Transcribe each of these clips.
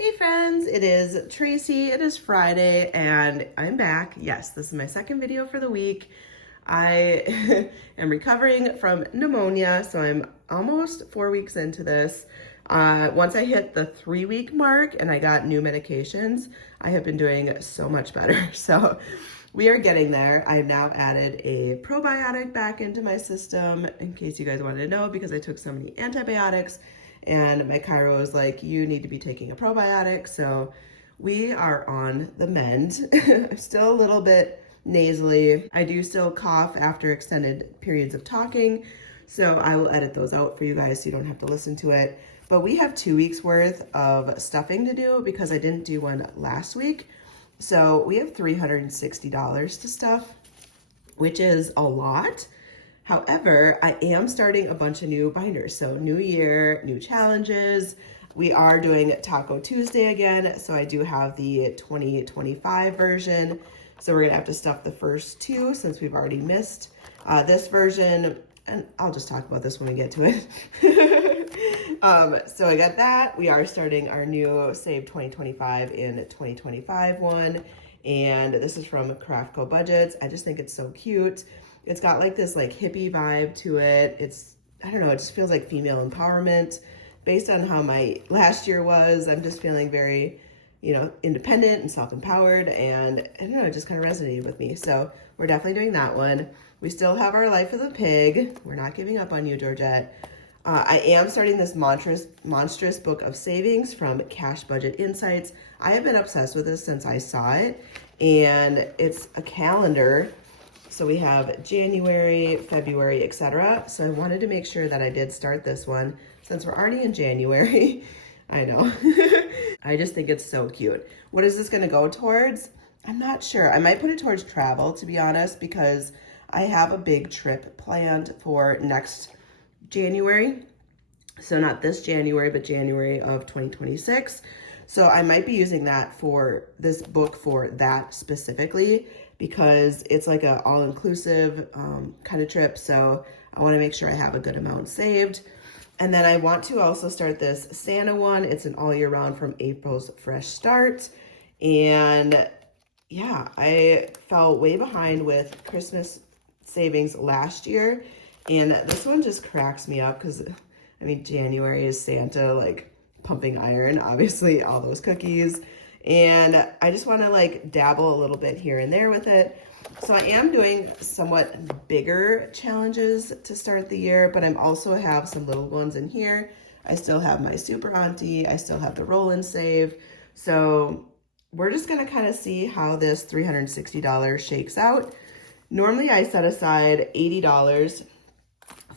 Hey friends, it is Tracy. It is Friday and I'm back. Yes, this is my second video for the week. I am recovering from pneumonia, so I'm almost 4 weeks into this. Once I hit the 3-week mark and I got new medications, I have been doing so much better. So we are getting there. I've now added a probiotic back into my system in case you guys wanted to know, because I took so many antibiotics and my chiro was like, you need to be taking a probiotic. So we are on the mend. I'm still a little bit nasally. I do still cough after extended periods of talking. So I will edit those out for you guys so you don't have to listen to it. But we have 2 weeks worth of stuffing to do because I didn't do one last week. So we have $360 to stuff, which is a lot. However, I am starting a bunch of new binders. So new year, new challenges. We are doing Taco Tuesday again. So I do have the 2025 version. So we're gonna have to stuff the first two since we've already missed this version. And I'll just talk about this when we get to it. So I got that. We are starting our new Save 2025 in 2025 one. And this is from Craftco Budgets. I just think it's so cute. It's got like this like hippie vibe to it. I don't know, it just feels like female empowerment. Based on how my last year was, I'm just feeling very, independent and self-empowered, and I don't know, it just kind of resonated with me. So we're definitely doing that one. We still have our Life of the Pig. We're not giving up on you, Georgette. I am starting this Monstrous book of savings from Cash Budget Insights. I have been obsessed with this since I saw it, and it's a calendar. So we have January, February, etc. So I wanted to make sure that I did start this one since we're already in January. I know. I just think it's so cute. What is this going to go towards? I'm not sure. I might put it towards travel, to be honest, because I have a big trip planned for next January. So not this January, but January of 2026. So I might be using that for this book for that specifically, because it's like a all-inclusive kind of trip. So I want to make sure I have a good amount saved. And then I want to also start this Santa one. It's an all year round from April's Fresh Start. And yeah, I fell way behind with Christmas savings last year. And this one just cracks me up because, January is Santa, like pumping iron, obviously, all those cookies. And I just want to like dabble a little bit here and there with it. So I am doing somewhat bigger challenges to start the year, but I'm also have some little ones in here. I still have my Super Auntie. I still have the Roll and Save. So we're just going to kind of see how this $360 shakes out. Normally I set aside $80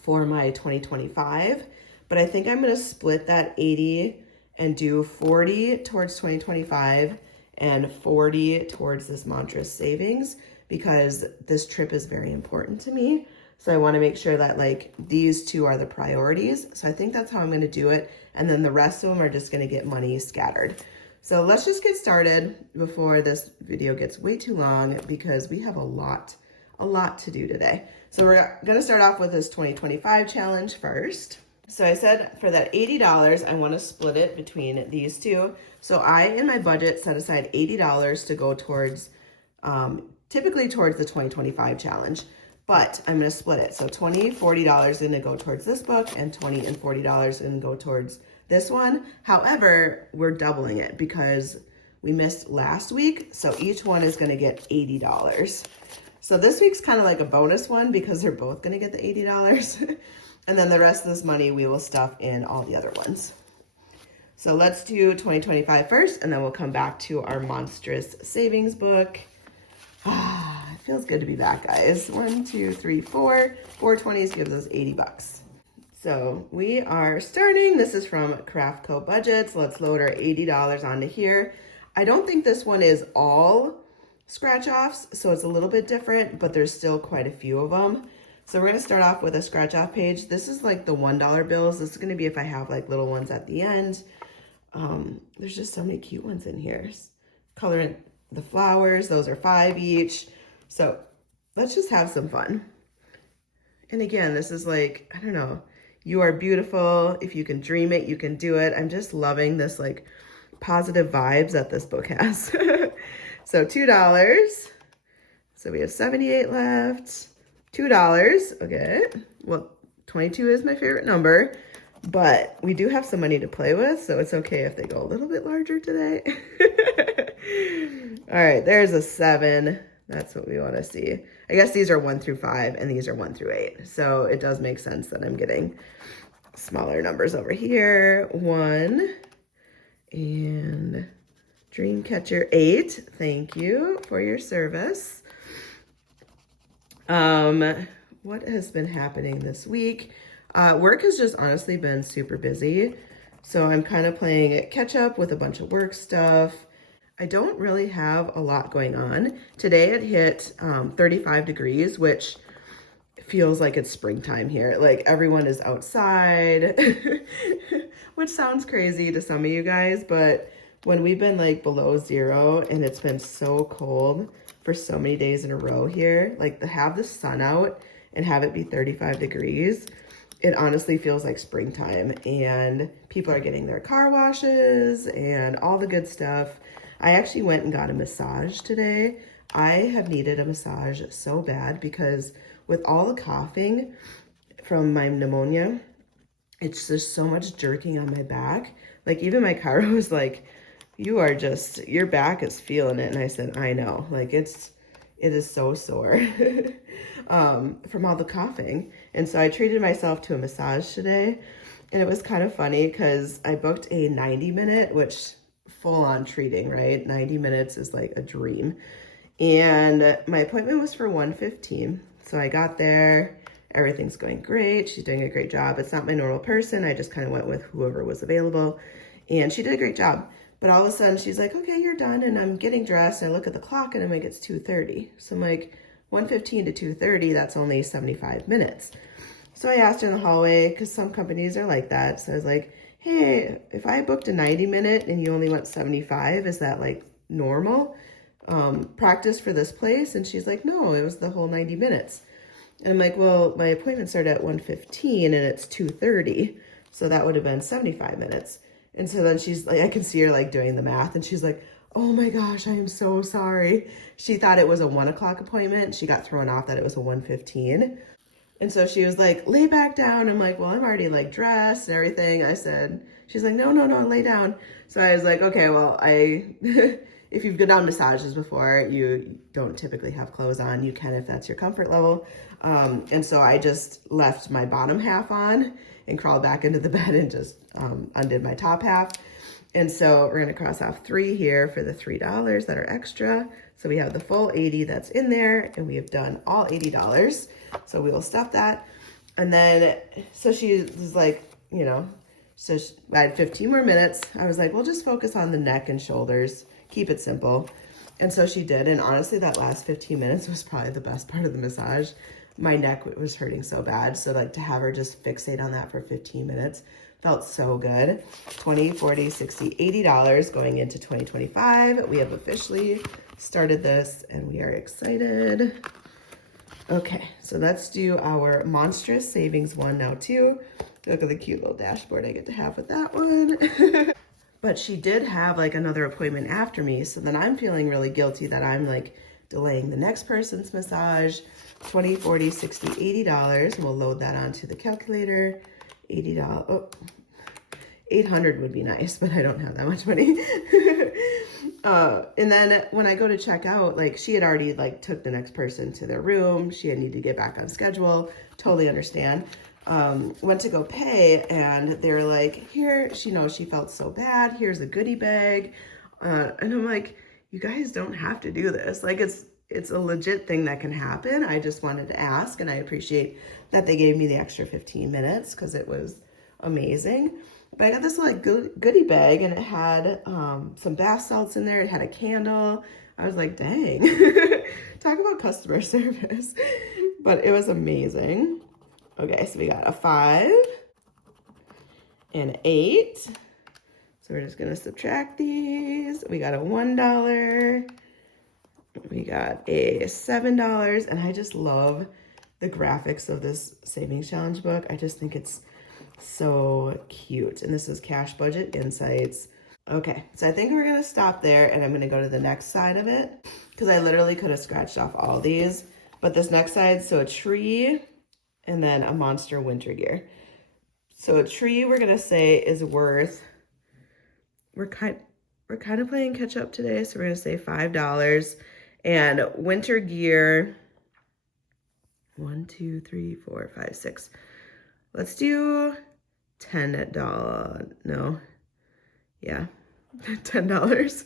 for my 2025, but I think I'm going to split that 80 and do 40 towards 2025 and 40 towards this Monstrous savings, because this trip is very important to me. So I want to make sure that like these two are the priorities. So I think that's how I'm going to do it. And then the rest of them are just going to get money scattered. So let's just get started before this video gets way too long, because we have a lot to do today. So we're going to start off with this 2025 challenge first. So I said for that $80, I want to split it between these two. So I, in my budget, set aside $80 to go towards, typically towards the 2025 challenge, but I'm going to split it. So $20, $40 is going to go towards this book, and $20 and $40 is going to go towards this one. However, we're doubling it because we missed last week. So each one is going to get $80. So this week's kind of like a bonus one because they're both going to get the $80. And then the rest of this money we will stuff in all the other ones. So let's do 2025 first, and then we'll come back to our Monstrous savings book. It feels good to be back, guys. 1, 2, 3, 4. 4 20s gives us 80 bucks. So we are starting. This is from Craftco Budgets. Let's load our $80 onto here. I don't think this one is all scratch offs, so it's a little bit different, but there's still quite a few of them. So we're going to start off with a scratch off page. This is like the $1 bills. This is going to be if I have like little ones at the end. There's just so many cute ones in here. Coloring the flowers, those are 5 each. So let's just have some fun. And again, this is like, I don't know, you are beautiful. If you can dream it, you can do it. I'm just loving this like positive vibes that this book has. So $2. So we have 78 left. $2. Okay. Well, 22 is my favorite number, but we do have some money to play with, so it's okay if they go a little bit larger today. All right, there's a 7. That's what we want to see. I guess these are 1 through 5 and these are 1 through 8. So it does make sense that I'm getting smaller numbers over here. 1 and Dreamcatcher 8. Thank you for your service. What has been happening this week? Work has just honestly been super busy. So I'm kind of playing catch up with a bunch of work stuff. I don't really have a lot going on. Today it hit 35 degrees, which feels like it's springtime here. Like everyone is outside, which sounds crazy to some of you guys, but when we've been like below 0 and it's been so cold for so many days in a row here, like to have the sun out and have it be 35 degrees, it honestly feels like springtime, and people are getting their car washes and all the good stuff. I actually went and got a massage today. I have needed a massage so bad because with all the coughing from my pneumonia, it's just so much jerking on my back. Like even my car was like, your back is feeling it. And I said, I know, like it is so sore from all the coughing. And so I treated myself to a massage today, and it was kind of funny because I booked a 90-minute, which full on treating, right? 90 minutes is like a dream. And my appointment was for 1:15. So I got there, everything's going great. She's doing a great job. It's not my normal person. I just kind of went with whoever was available, and she did a great job. But all of a sudden she's like, okay, you're done. And I'm getting dressed and I look at the clock and I'm like, it's 2:30. So I'm like, 1:15 to 2:30, that's only 75 minutes. So I asked her in the hallway, because some companies are like that. So I was like, hey, if I booked a 90-minute and you only went 75, is that like normal practice for this place? And she's like, no, it was the whole 90 minutes. And I'm like, well, my appointment started at 1:15 and it's 2:30. So that would have been 75 minutes. And so then she's like, I can see her like doing the math, and she's like, oh my gosh, I am so sorry. She thought it was a 1 o'clock appointment. She got thrown off that it was a 1:15. And so she was like, lay back down. I'm like, well, I'm already like dressed and everything. She's like, no, lay down. So I was like, okay, well, if you've done massages before, you don't typically have clothes on. You can if that's your comfort level. And so I just left my bottom half on and crawled back into the bed and just undid my top half. And so we're gonna cross off 3 here for the $3 that are extra. So we have the full 80 that's in there, and we have done all $80. So we will stop that. And then, so she was like, so I had 15 more minutes. I was like, we'll just focus on the neck and shoulders, keep it simple. And so she did. And honestly, that last 15 minutes was probably the best part of the massage. My neck was hurting so bad. So like to have her just fixate on that for 15 minutes felt so good. $20, $40, $60, $80 going into 2025. We have officially started this and we are excited. Okay, so let's do our Monstrous savings one now too. Look at the cute little dashboard I get to have with that one. But she did have like another appointment after me, so then I'm feeling really guilty that I'm like delaying the next person's massage. $20, $40, $60, $80, and we'll load that onto the calculator. $80, oh, 800 would be nice, but I don't have that much money. And then when I go to check out, like she had already like took the next person to their room. She had needed to get back on schedule. Totally understand. Went to go pay, and they're like, here, she knows she felt so bad. Here's a goodie bag. And I'm like, you guys don't have to do this. Like it's a legit thing that can happen. I just wanted to ask, and I appreciate that they gave me the extra 15 minutes because it was amazing. But I got this like goodie bag, and it had some bath salts in there. It had a candle. I was like, dang, talk about customer service. But it was amazing. Okay, so we got a 5 and 8. So we're just gonna subtract these. We got a $1. We got a $7, and I just love the graphics of this savings challenge book. I just think it's so cute. And this is Cash Budget Insights. Okay, so I think we're gonna stop there and I'm gonna go to the next side of it because I literally could have scratched off all these, but this next side, so a tree and then a monster winter gear. So a tree we're gonna say is worth, we're kind of playing catch up today, so we're gonna say $5. And winter gear, 1, 2, 3, 4, 5, 6. Let's do $10. No, yeah, $10.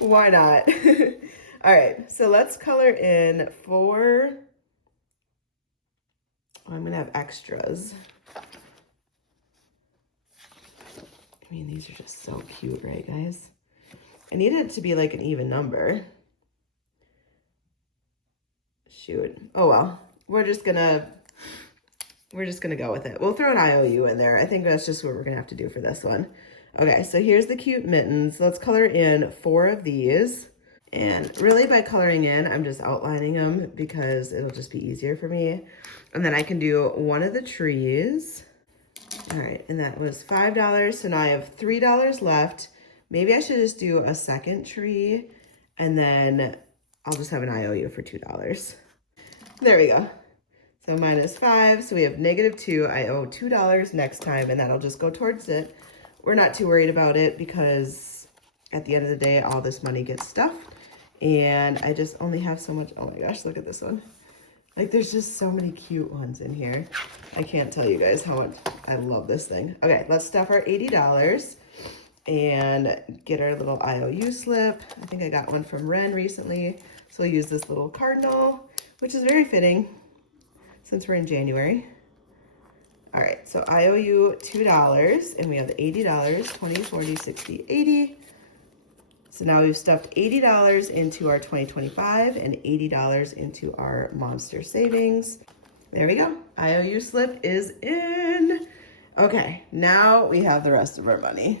Why not? All right, so let's color in 4. Oh, I'm gonna have extras. I mean, these are just so cute, right, guys? I need it to be like an even number. Shoot. Oh well. We're just gonna go with it. We'll throw an IOU in there. I think that's just what we're gonna have to do for this one. Okay, so here's the cute mittens. Let's color in 4 of these. And really by coloring in, I'm just outlining them because it'll just be easier for me. And then I can do one of the trees. All right, and that was $5. So now I have $3 left. Maybe I should just do a second tree and then I'll just have an IOU for $2. There we go. So -5, so we have -2. I owe $2 next time, and that'll just go towards it. We're not too worried about it because at the end of the day, all this money gets stuffed, and I just only have so much. Oh my gosh, look at this one. Like, there's just so many cute ones in here. I can't tell you guys how much I love this thing. Okay, let's stuff our $80 and get our little IOU slip. I think I got one from Ren recently, so we'll use this little cardinal, which is very fitting since we're in January. All right, so IOU $2, and we have the $80, 20, 40, 60, 80. So now we've stuffed $80 into our 2025 and $80 into our monster savings. There we go. IOU slip is in. Okay, now we have the rest of our money.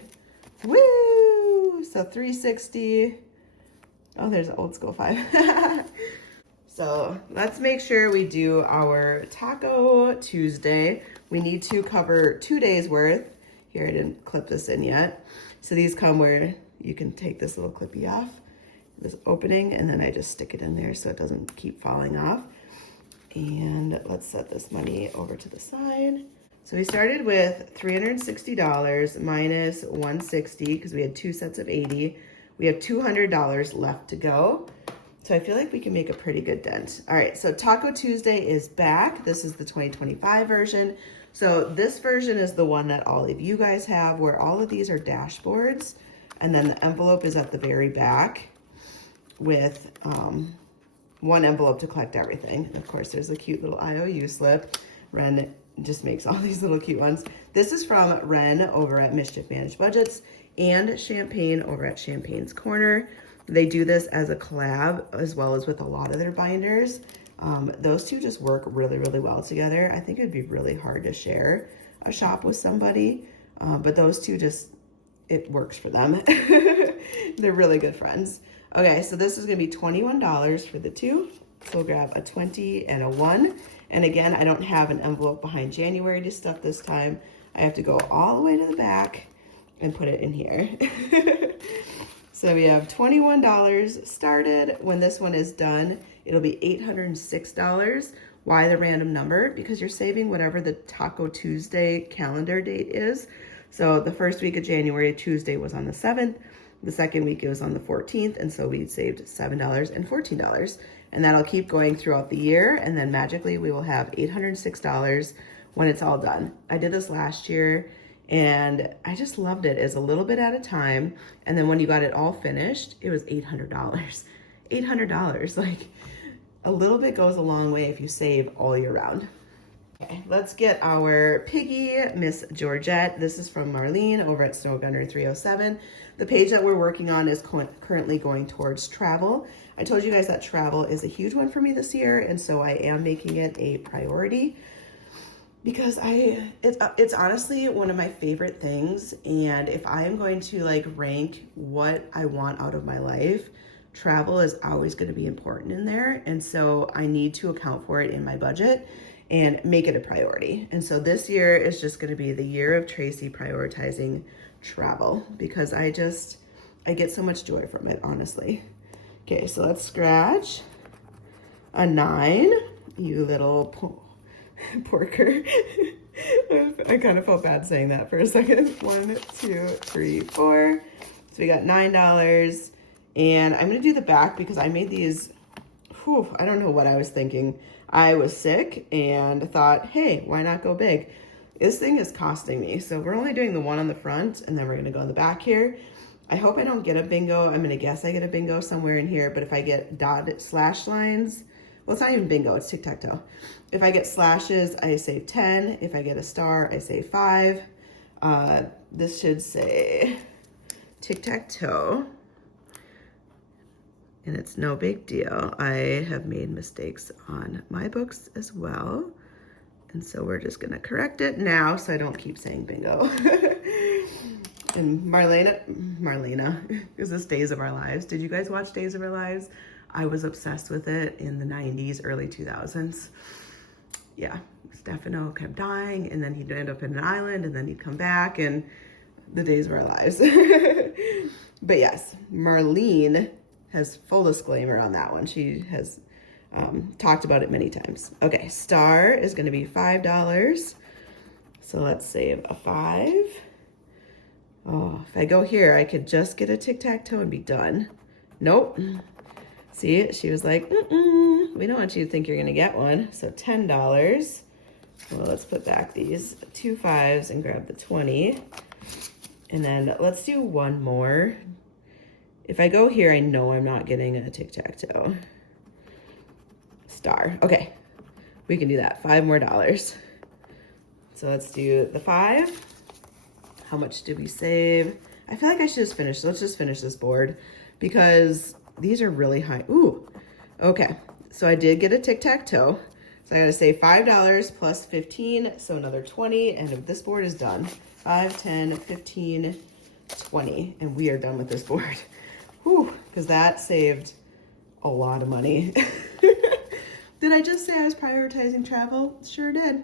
Woo! So 360. Oh, there's an old school 5. So let's make sure we do our Taco Tuesday. We need to cover 2 days worth. Here, I didn't clip this in yet. So these come where you can take this little clippy off, this opening, and then I just stick it in there so it doesn't keep falling off. And let's set this money over to the side. So we started with $360 minus 160 because we had 2 sets of 80. We have $200 left to go. So I feel like we can make a pretty good dent. All right, so Taco Tuesday is back. This is the 2025 version. So this version is the one that all of you guys have, where all of these are dashboards. And then the envelope is at the very back with one envelope to collect everything. And of course, there's a cute little IOU slip. Ren just makes all these little cute ones. This is from Ren over at Mischief Managed Budgets and Champagne over at Champagne's Corner. They do this as a collab as well as with a lot of their binders. Those two just work really, really well together. I think it'd be really hard to share a shop with somebody, but those two just, it works for them. They're really good friends. Okay, so this is gonna be $21 for the 2. So we'll grab a 20 and a 1. And again, I don't have an envelope behind January to stuff this time. I have to go all the way to the back and put it in here. So we have $21 started. When this one is done, it'll be $806. Why the random number? Because you're saving whatever the Taco Tuesday calendar date is. So the first week of January, Tuesday was on the 7th. The second week it was on the 14th. And so we saved $7 and $14. And that'll keep going throughout the year. And then magically we will have $806 when it's all done. I did this last year and I just loved it. It's a little bit at a time. And then when you got it all finished, it was $800. $800, like a little bit goes a long way if you save all year round. Okay, let's get our piggy, Miss Georgette. This is from Marlene over at Snow Gunner 307. The page that we're working on is currently going towards travel. I told you guys that travel is a huge one for me this year, and so I am making it a priority because it's honestly one of my favorite things. And if I am going to like rank what I want out of my life, travel is always going to be important in there. And so I need to account for it in my budget and make it a priority. And so this year is just going to be the year of Tracy prioritizing travel because I get so much joy from it, honestly. Okay, so let's scratch a 9, you little porker. I kind of felt bad saying that for a second. 1, 2, 3, 4. So we got $9. And I'm gonna do the back because I made these, I don't know what I was thinking. I was sick and thought, hey, why not go big? This thing is costing me. So we're only doing the one on the front and then we're gonna go in the back here. I hope I don't get a bingo. I'm gonna guess I get a bingo somewhere in here, but if I get dotted slash lines, well, it's not even bingo, it's tic-tac-toe. If I get slashes, I save 10. If I get a star, I save 5. This should say tic-tac-toe. And it's no big deal. I have made mistakes on my books as well. And so we're just gonna correct it now so I don't keep saying bingo. And Marlena, is this Days of Our Lives? Did you guys watch Days of Our Lives? I was obsessed with it in the 90s, early 2000s. Yeah, Stefano kept dying and then he'd end up in an island and then he'd come back and the Days of Our Lives. But yes, Marlene has full disclaimer on that one. She has talked about it many times. Okay, star is gonna be $5. So let's save a 5. Oh, if I go here, I could just get a tic-tac-toe and be done. Nope. See, she was like, we don't want you to think you're gonna get one. So $10. Well, let's put back these 2 5s and grab the 20. And then let's do one more. If I go here, I know I'm not getting a tic-tac-toe. Star. Okay, we can do that. $5 more. So let's do the 5. How much did we save? I feel like I should just finish. Let's just finish this board because these are really high. Ooh, okay. So I did get a tic-tac-toe. So I gotta save $5 plus 15, so another 20, and this board is done. 5, 10, 15, 20, and we are done with this board. Whew, because that saved a lot of money. Did I just say I was prioritizing travel? Sure did.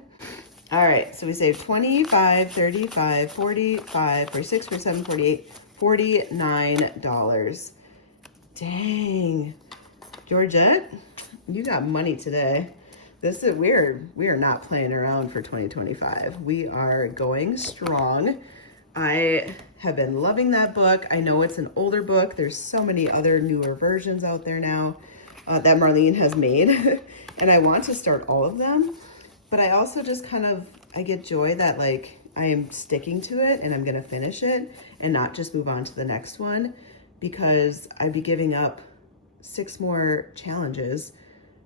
All right, so we saved 25, 35, 45, 46, 47, 48, $49. Dang. Georgette, you got money today. This is weird. We are not playing around for 2025. We are going strong. I have been loving that book. I know it's an older book. There's so many other newer versions out there now that Marlene has made. And I want to start all of them. But I also just I get joy that like I am sticking to it and I'm gonna finish it and not just move on to the next one because I'd be giving up 6 more challenges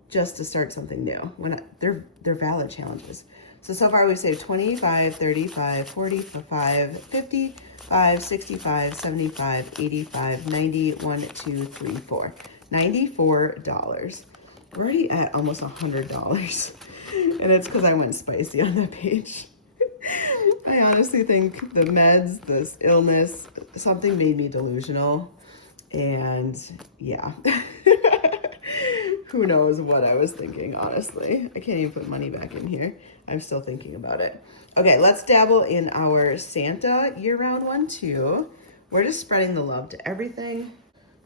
just to start something new when they're valid challenges. So far we've saved 25, 35, 45, 55, 65, 75, 85, 90, 1, 2, 3, 4. $94. We're already at almost $100. And it's because I went spicy on that page. I honestly think the meds, this illness, something made me delusional. And yeah, who knows what I was thinking, honestly. I can't even put money back in here. I'm still thinking about it. Okay, let's dabble in our Santa year-round one too. We're just spreading the love to everything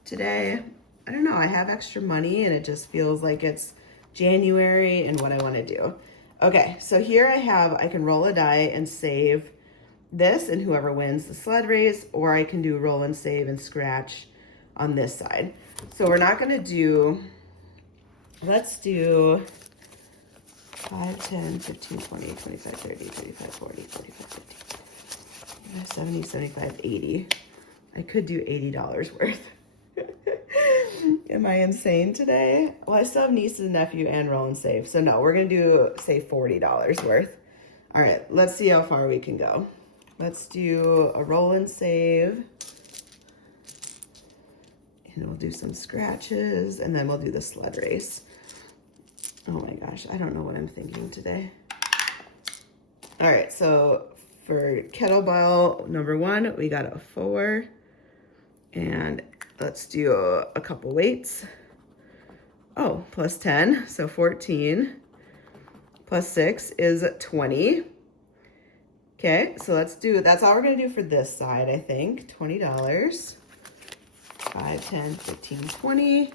today. I don't know, I have extra money and it just feels like it's January and what I want to do. Okay, so here I can roll a die and save this and whoever wins the sled race, or I can do roll and save and scratch on this side. So we're not going to do, let's do 5, 10, 15, 20, 25, 30, 35, 40, 45, 50, 70, 75, 80. I could do $80 worth. Am I insane today? Well, I still have nieces and nephew and roll and save. So no, we're going to do, say, $40 worth. All right, let's see how far we can go. Let's do a roll and save. And we'll do some scratches, and then we'll do the sled race. Oh my gosh, I don't know what I'm thinking today. All right, so for kettlebell number 1, we got a 4. And let's do a couple weights. Oh, plus 10, so 14. Plus 6 is 20. Okay, so that's all we're gonna do for this side, I think. $20. 5, 10, 15, 20.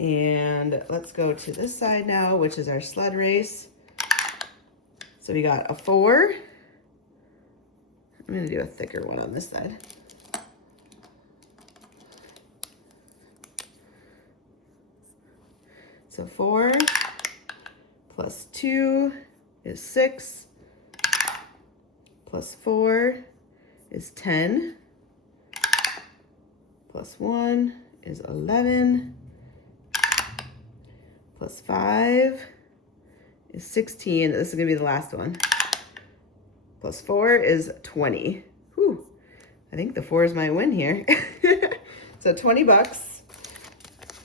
And let's go to this side now, which is our sled race. So we got a 4. I'm gonna do a thicker one on this side. So 4 plus 2 is 6, plus 4 is 10, plus 1 is 11, plus 5 is 16. This is gonna be the last one. Plus 4 is 20. Whew. I think the 4s might win here. So $20.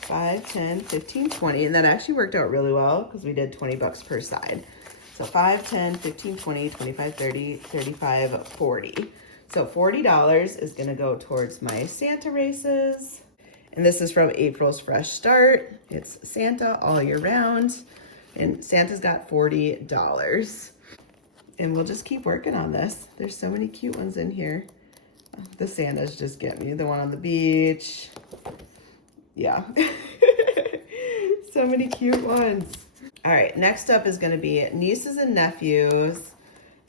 5, 10, 15, 20. And that actually worked out really well because we did $20 per side. So 5, 10, 15, 20, 25, 30, 35, 40. So $40 is gonna go towards my Santa races. And this is from April's Fresh Start. It's Santa all year round. And Santa's got $40. And we'll just keep working on this. There's so many cute ones in here. The Santas just get me. The one on the beach. Yeah. So many cute ones. All right, next up is gonna be nieces and nephews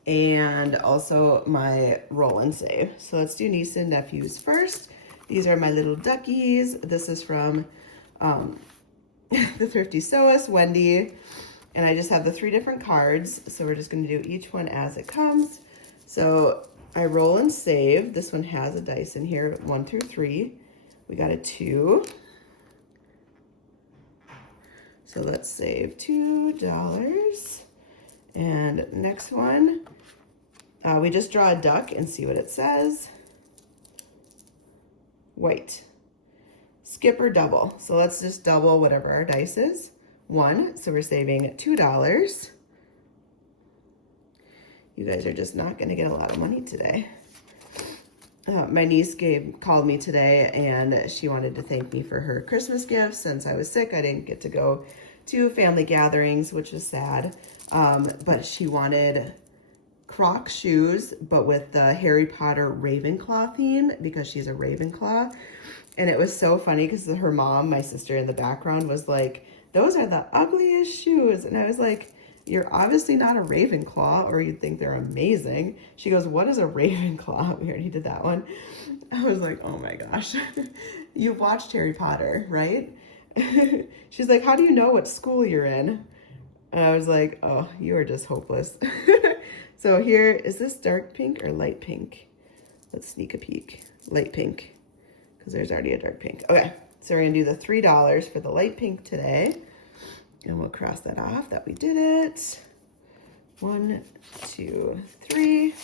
and also my roll and save. So let's do nieces and nephews first. These are my little duckies. This is from the Thrifty Sewist, Wendy. And I just have the 3 different cards. So we're just gonna do each one as it comes. So I roll and save. This one has a dice in here, 1 through 3. We got a 2. So let's save $2. And next one, we just draw a duck and see what it says. White. Skip or double. So let's just double whatever our dice is. 1, so we're saving $2. You guys are just not gonna get a lot of money today. My niece called me today and she wanted to thank me for her Christmas gifts. Since I was sick, I didn't get to go to family gatherings, which was sad. But she wanted Croc shoes, but with the Harry Potter Ravenclaw theme because she's a Ravenclaw. And it was so funny because her mom, my sister in the background, was like, "Those are the ugliest shoes." And I was like, "You're obviously not a Ravenclaw or you'd think they're amazing." She goes, "What is a Ravenclaw?" We already did that one. I was like, oh my gosh. You've watched Harry Potter, right? She's like, "How do you know what school you're in?" And I was like, oh, you are just hopeless. So here, is this dark pink or light pink? Let's sneak a peek. Light pink, because there's already a dark pink. Okay, so we're gonna do the $3 for the light pink today. And we'll cross that off that we did it. 1, 2, 3.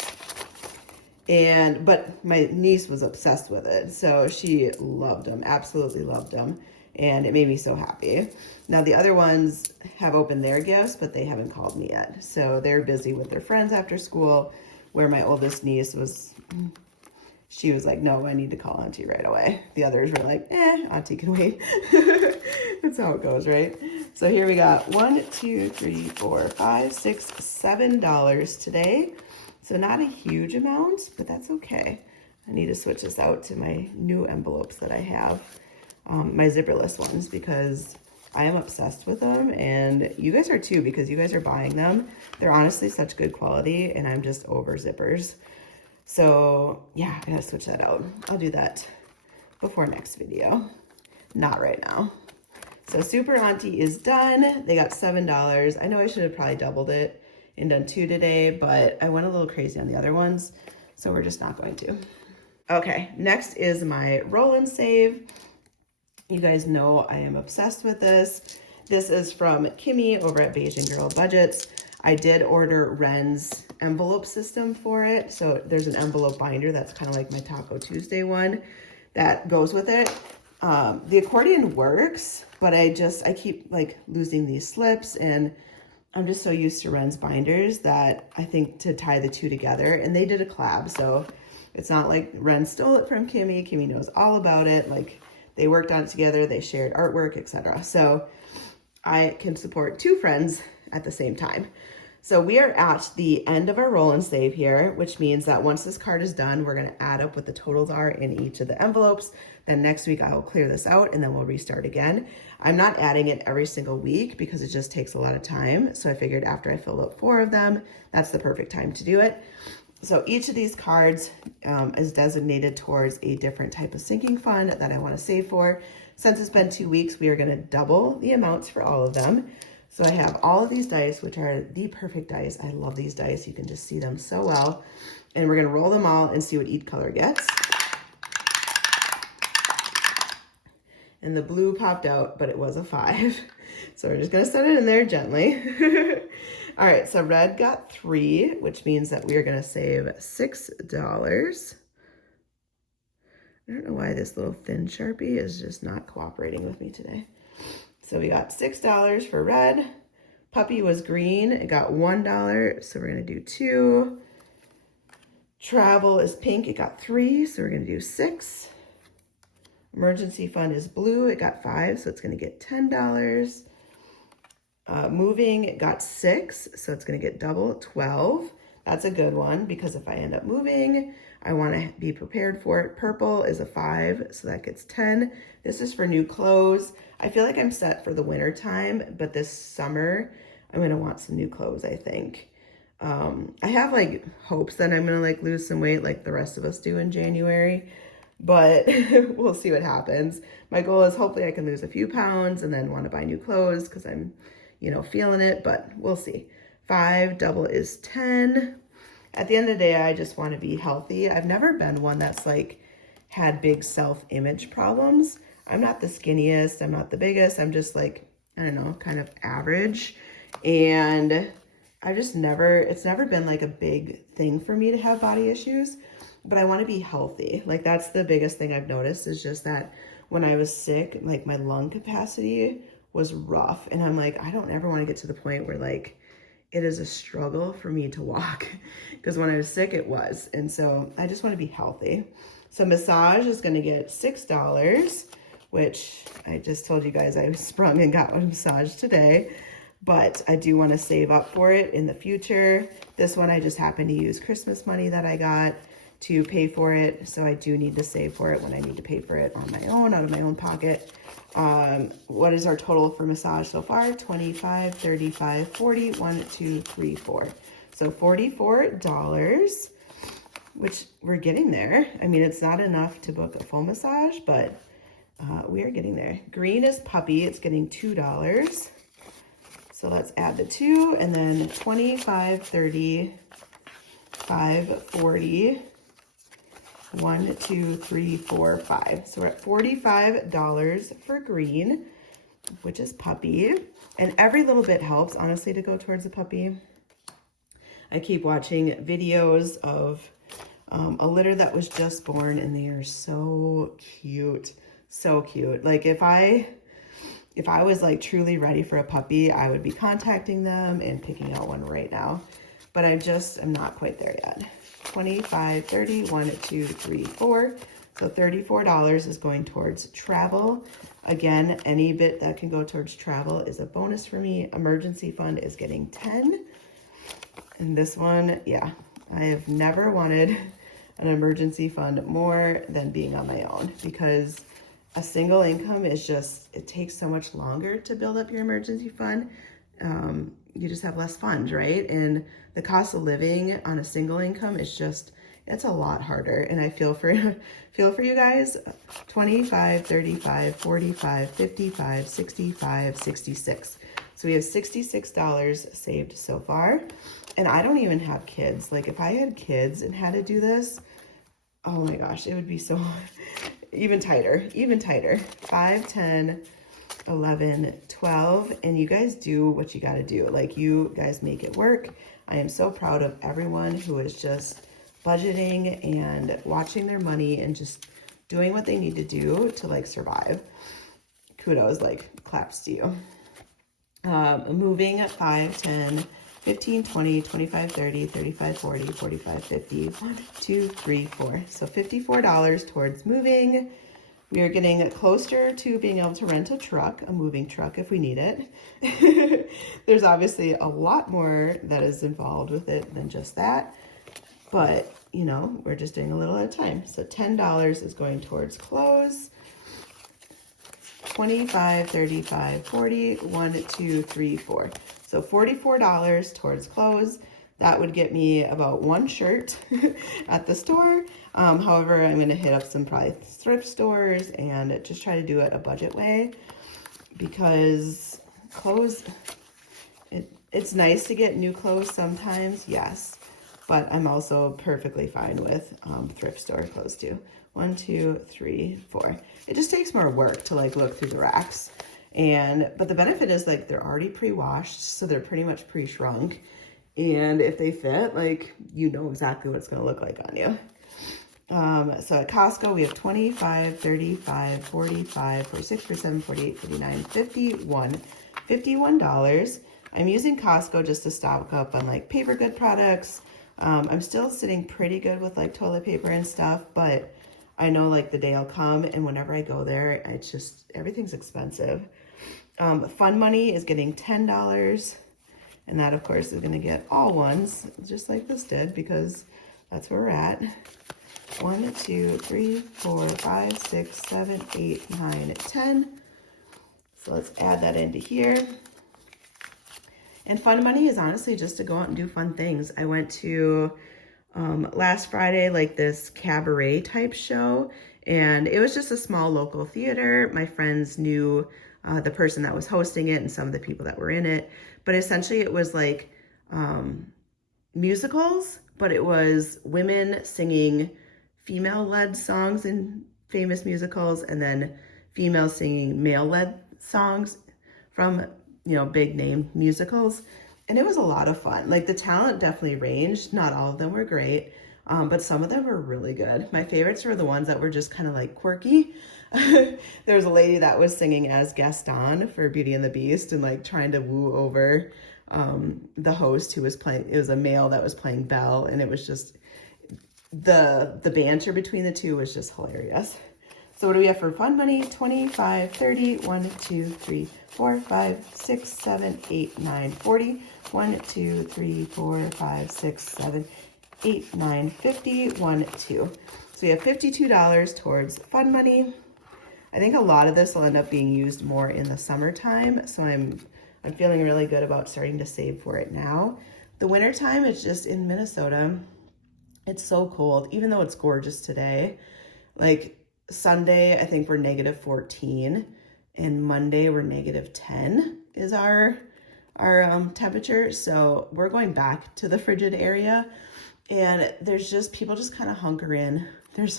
But my niece was obsessed with it. So she loved them, absolutely loved them. And it made me so happy. Now the other ones have opened their gifts, but they haven't called me yet. So they're busy with their friends after school, where my oldest niece she was like, "No, I need to call Auntie right away." The others were like, Auntie can wait. That's how it goes, right? So here we got $1, 2, 3, 4, 5, 6, $7 today. So not a huge amount, but that's okay. I need to switch this out to my new envelopes that I have, my zipperless ones, because I am obsessed with them, and you guys are too, because you guys are buying them. They're honestly such good quality, and I'm just over zippers. So yeah, I gotta switch that out. I'll do that before next video, not right now. So Super Auntie is done. They got $7. I know I should have probably doubled it and done 2 today, but I went a little crazy on the other ones, so we're just not going to. Okay, next is my roll and save. You guys know I am obsessed with this. This is from Kimmy over at Beige and Girl Budgets. I did order Ren's envelope system for it. So there's an envelope binder that's kind of like my Taco Tuesday one that goes with it. The accordion works, but I keep like losing these slips, and I'm just so used to Ren's binders that I think to tie the two together, and they did a collab. So it's not like Ren stole it from Kimmy. Kimmy knows all about it. Like, they worked on it together, they shared artwork, etc. So I can support 2 friends at the same time. So we are at the end of our roll and save here, which means that once this card is done, we're gonna add up what the totals are in each of the envelopes. Then next week I will clear this out and then we'll restart again. I'm not adding it every single week because it just takes a lot of time. So I figured after I filled up 4 of them, that's the perfect time to do it. So each of these cards is designated towards a different type of sinking fund that I wanna save for. Since it's been 2 weeks, we are gonna double the amounts for all of them. So I have all of these dice, which are the perfect dice. I love these dice. You can just see them so well. And we're gonna roll them all and see what each color gets. And the blue popped out, but it was a 5. So we're just gonna set it in there gently. All right, so red got 3, which means that we are gonna save $6. I don't know why this little thin Sharpie is just not cooperating with me today. So we got $6 for red. Puppy was green, it got $1, so we're gonna do 2. Travel is pink, it got 3, so we're gonna do 6. Emergency fund is blue, it got 5, so it's gonna get $10. Moving, it got 6, so it's gonna get double, 12. That's a good one because if I end up moving, I wanna be prepared for it. Purple is a 5, so that gets 10. This is for new clothes. I feel like I'm set for the winter time, but this summer, I'm gonna want some new clothes, I think. I have like hopes that I'm gonna like lose some weight like the rest of us do in January, but we'll see what happens. My goal is hopefully I can lose a few pounds and then want to buy new clothes because I'm, you know, feeling it, but we'll see. 5, double is 10. At the end of the day, I just want to be healthy. I've never been one that's like had big self-image problems. I'm not the skinniest, I'm not the biggest, I'm just like, I don't know, kind of average. And I just it's never been like a big thing for me to have body issues, but I want to be healthy. Like that's the biggest thing I've noticed is just that when I was sick, like my lung capacity was rough. And I'm like, I don't ever want to get to the point where like, it is a struggle for me to walk because when I was sick, it was. And so I just want to be healthy. So massage is going to get $6, which I just told you guys I sprung and got a massage today, but I do want to save up for it in the future. This one, I just happened to use Christmas money that I got to pay for it. So I do need to save for it when I need to pay for it on my own, out of my own pocket. What is our total for massage so far? 25, 35, 40, 1, 2, 3, 4. So $44, which we're getting there. I mean, it's not enough to book a full massage, but we are getting there. Green is puppy. It's getting $2. So let's add the 2 and then 25, 30, 5, 40, 1, 2, 3, 4, 5. So we're at $45 for green, which is puppy. And every little bit helps, honestly, to go towards a puppy. I keep watching videos of a litter that was just born and they are so cute. So cute. Like if I was like truly ready for a puppy, I would be contacting them and picking out one right now. But I'm not quite there yet. 25, 30, 1, 2, 3, 4. So $34 is going towards travel. Again, any bit that can go towards travel is a bonus for me. Emergency fund is getting 10. And this one, yeah, I have never wanted an emergency fund more than being on my own because a single income is just, it takes so much longer to build up your emergency fund. You just have less funds, right? And the cost of living on a single income is just, it's a lot harder. And I feel for you guys. 25, 35, 45, 55, 65, 66. So we have $66 saved so far. And I don't even have kids. Like if I had kids and had to do this, oh my gosh, it would be so even tighter. 5, 10, 11, 12, and you guys do what you got to do. Like you guys make it work. I am so proud of everyone who is just budgeting and watching their money and just doing what they need to do to like survive. Kudos, like claps to you. Moving at 5, 10, 15, 20, 25, 30, 35, 40, 45, 50, 1, 2, 3, 4. So $54 towards moving. We are getting closer to being able to rent a truck, a moving truck if we need it. There's obviously a lot more that is involved with it than just that, but you know, we're just doing a little at a time. So $10 is going towards clothes. 25, 35, 40, 1, 2, 3, 4. So $44 towards clothes. That would get me about one shirt at the store. However, I'm gonna hit up some probably thrift stores and just try to do it a budget way, because clothes, it's nice to get new clothes sometimes, yes, but I'm also perfectly fine with thrift store clothes too. 1, 2, 3, 4. It just takes more work to like look through the racks. But the benefit is like they're already pre-washed, so they're pretty much pre-shrunk. And if they fit, like, you know exactly what it's gonna look like on you. So at Costco, we have 25, 35, 45, 46, 47, 48, 49, 51, $51. I'm using Costco just to stock up on like paper good products. I'm still sitting pretty good with like toilet paper and stuff, but I know like the day will come, and whenever I go there, it's just, everything's expensive. Fun Money is getting $10, and that of course is gonna get all ones, just like this did, because that's where we're at. 1, 2, 3, 4, 5, 6, 7, 8, 9, 10. So let's add that into here. And Fun Money is honestly just to go out and do fun things. I went to last Friday, like this cabaret type show, and it was just a small local theater. My friends knew the person that was hosting it and some of the people that were in it, but essentially it was like musicals, but it was women singing female-led songs in famous musicals, and then females singing male-led songs from, you know, big name musicals. And it was a lot of fun. Like the talent definitely ranged. Not all of them were great, but some of them were really good. My favorites were the ones that were just kind of like quirky. There was a lady that was singing as Gaston for Beauty and the Beast and like trying to woo over the host who was playing. It was a male that was playing Belle, and it was just, the banter between the two was just hilarious. So what do we have for Fun Money? 25, 30, 1, 2, 3, 4, 5, 6, 7, 8, 9, 40. 1, 2, 3, 4, 5, 6, 7, 8, 9, 50. 1, 2. So we have $52 towards Fun Money. I think a lot of this will end up being used more in the summertime, so I'm feeling really good about starting to save for it now. The wintertime, it's just in Minnesota, it's so cold, even though it's gorgeous today. Like Sunday, I think we're -14, and Monday we're -10 is our temperature. So we're going back to the frigid area, and there's just, people just kind of hunker in.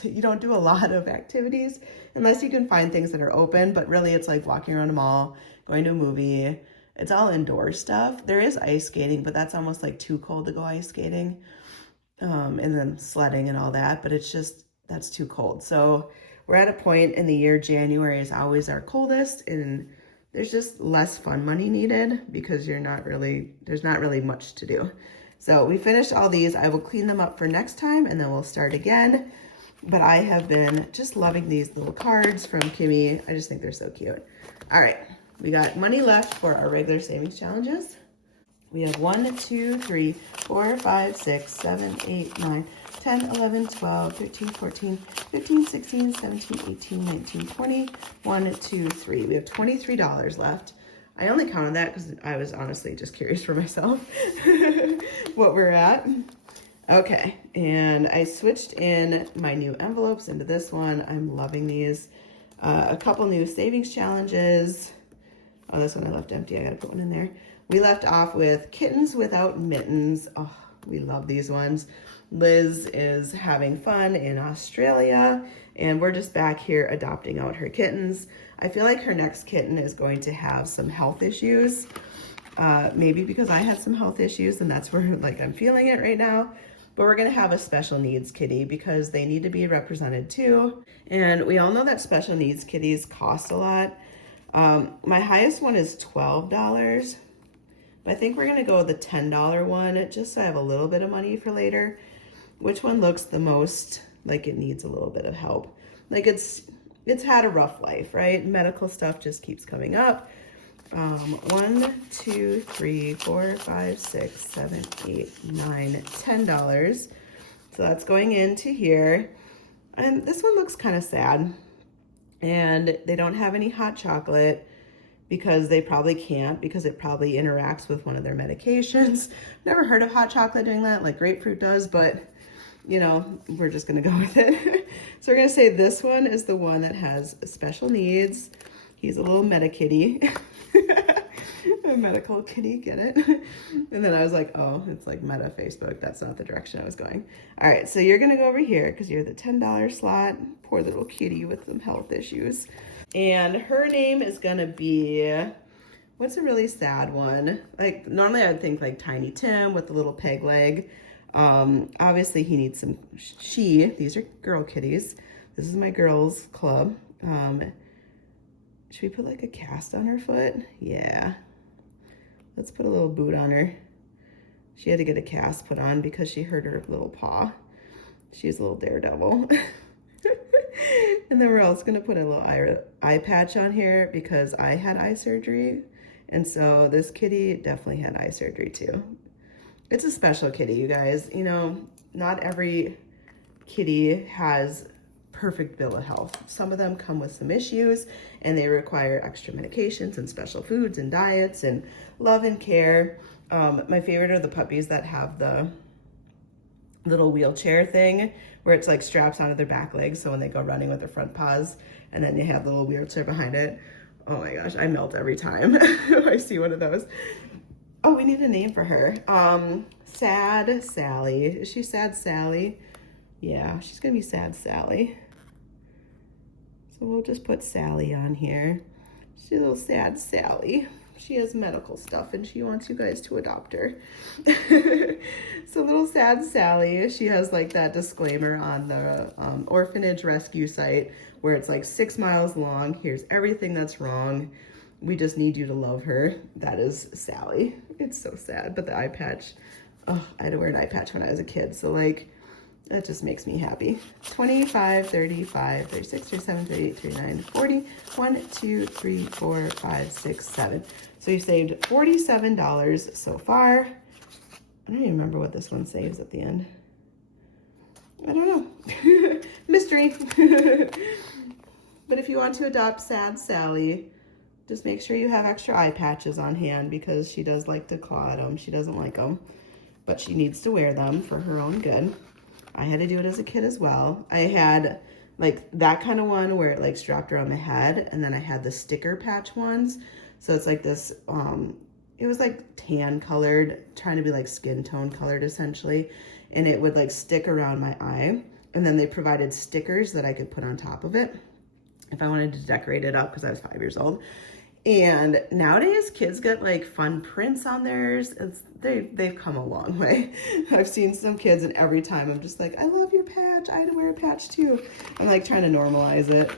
You don't do a lot of activities unless you can find things that are open, but really it's like walking around a mall, going to a movie. It's all indoor stuff. There is ice skating, but that's almost like too cold to go ice skating. And then sledding and all that, but it's just, that's too cold. So we're at a point in the year, January is always our coldest, and there's just less Fun Money needed because there's not really much to do. So we finished all these. I will clean them up for next time, and then we'll start again. But I have been just loving these little cards from Kimmy. I just think they're so cute. All right, we got money left for our regular savings challenges. We have 1, 2, 3, 4, 5, 6, 7, 8, 9, 10, 11, 12, 13, 14, 15, 16, 17, 18, 19, 20, 1, 2, 3. We have $23 left. I only counted that because I was honestly just curious for myself what we're at. Okay, and I switched in my new envelopes into this one. I'm loving these. A couple new savings challenges. Oh, this one I left empty. I gotta put one in there. We left off with Kittens Without Mittens. Oh, we love these ones. Liz is having fun in Australia, and we're just back here adopting out her kittens. I feel like her next kitten is going to have some health issues. Maybe because I had some health issues, and that's where like I'm feeling it right now. But we're gonna have a special needs kitty because they need to be represented too. And we all know that special needs kitties cost a lot. My highest one is $12. But I think we're gonna go with the $10 one just so I have a little bit of money for later. Which one looks the most like it needs a little bit of help? Like it's had a rough life, right? Medical stuff just keeps coming up. 1, 2, 3, 4, 5, 6, 7, 8, 9, $10. So that's going into here. And this one looks kind of sad. And they don't have any hot chocolate because they probably can't, because it probably interacts with one of their medications. Never heard of hot chocolate doing that, like grapefruit does, but you know, we're just gonna go with it. So we're gonna say this one is the one that has special needs. He's a little meta kitty. A medical kitty, get it? And then I was like, oh, it's like meta Facebook. That's not the direction I was going. All right, so you're gonna go over here because you're the $10 slot. Poor little kitty with some health issues. And her name is gonna be, what's a really sad one? Like normally I'd think like Tiny Tim with the little peg leg. Obviously he needs some, these are girl kitties. This is my girls club. Should we put like a cast on her foot? Yeah. Let's put a little boot on her. She had to get a cast put on because she hurt her little paw. She's a little daredevil. And then we're also gonna put a little eye patch on here because I had eye surgery. And so this kitty definitely had eye surgery too. It's a special kitty, you guys. You know, not every kitty has perfect bill of health. Some of them come with some issues and they require extra medications and special foods and diets and love and care. My favorite are the puppies that have the little wheelchair thing where it's like straps onto their back legs, so when they go running with their front paws, and then they have the little wheelchair behind it. Oh my gosh, I melt every time I see one of those. Oh, we need a name for her. Sad Sally. Is she Sad Sally? Yeah, she's gonna be Sad Sally. So we'll just put Sally on here. She's a little Sad Sally. She has medical stuff and she wants you guys to adopt her. So little Sad Sally, she has like that disclaimer on the orphanage rescue site where it's like 6 miles long. Here's everything that's wrong. We just need you to love her. That is Sally. It's so sad, but the eye patch, oh, I had to wear an eye patch when I was a kid. So like, that just makes me happy. 25, 35, 36, 37, 38, 39, 40. 1, 2, 3, 4, 5, 6, 7. So you saved $47 so far. I don't even remember what this one saves at the end. I don't know. Mystery. But if you want to adopt Sad Sally, just make sure you have extra eye patches on hand because she does like to claw at them. She doesn't like them, but she needs to wear them for her own good. I had to do it as a kid as well. I had like that kind of one where it like strapped around my head, and then I had the sticker patch ones. So it's like this, it was like tan colored, trying to be like skin tone colored essentially. And it would like stick around my eye. And then they provided stickers that I could put on top of it if I wanted to decorate it up because I was 5 years old. And nowadays kids get like fun prints on theirs. They've come a long way. I've seen some kids and every time I'm just like, I love your patch. I had to wear a patch too. I'm like trying to normalize it.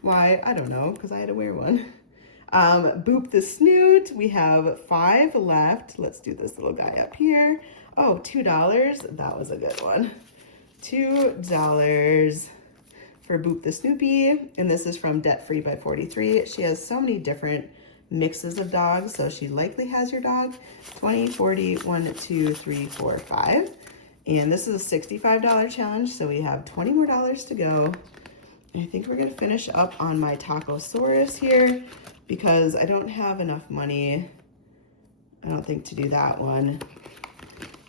Why? I don't know, because I had to wear one. Boop the Snoot. We have 5 left. Let's do this little guy up here. Oh, $2. That was a good one. $2 for Boop the Snoopy, and this is from Debt Free by 43. She has so many different mixes of dogs, so she likely has your dog. 20, 40, 1, 2, 3, 4, 5. And this is a $65 challenge, so we have 20 more dollars to go. I think we're gonna finish up on my Tacosaurus here because I don't have enough money, I don't think, to do that one.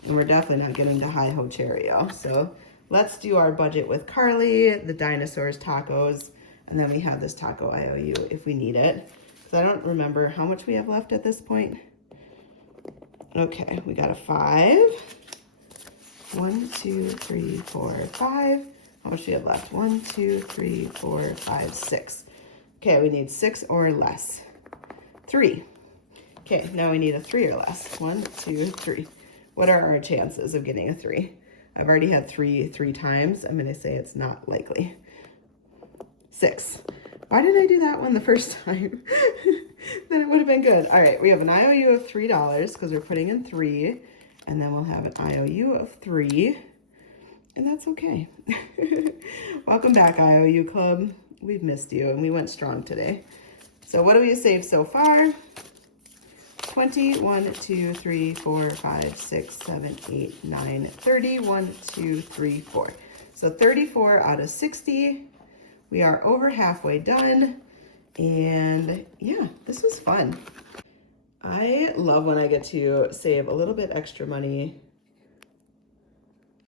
And we're definitely not getting to Hi Ho Cheerio. So let's do our budget with Carly, the dinosaurs tacos, and then we have this taco IOU if we need it. Because I don't remember how much we have left at this point. Okay, we got a 5. 1, 2, 3, 4, 5. How much do we have left? 1, 2, 3, 4, 5, 6. Okay, we need 6 or less. 3. Okay, now we need a 3 or less. 1, 2, 3. What are our chances of getting a 3? I've already had 3 times. I'm gonna say it's not likely. 6. Why did I do that one the first time? Then it would have been good. All right, we have an IOU of $3 because we're putting in 3, and then we'll have an IOU of 3. and that's okay. Welcome back, IOU Club. We've missed you, and we went strong today. So what do we save so far? 20, 1, 2, 3, 4, 5, 6, 7, 8, 9, 30, 1, 2, 3, 4. So 34 out of 60. We are over halfway done. And yeah, this was fun. I love when I get to save a little bit extra money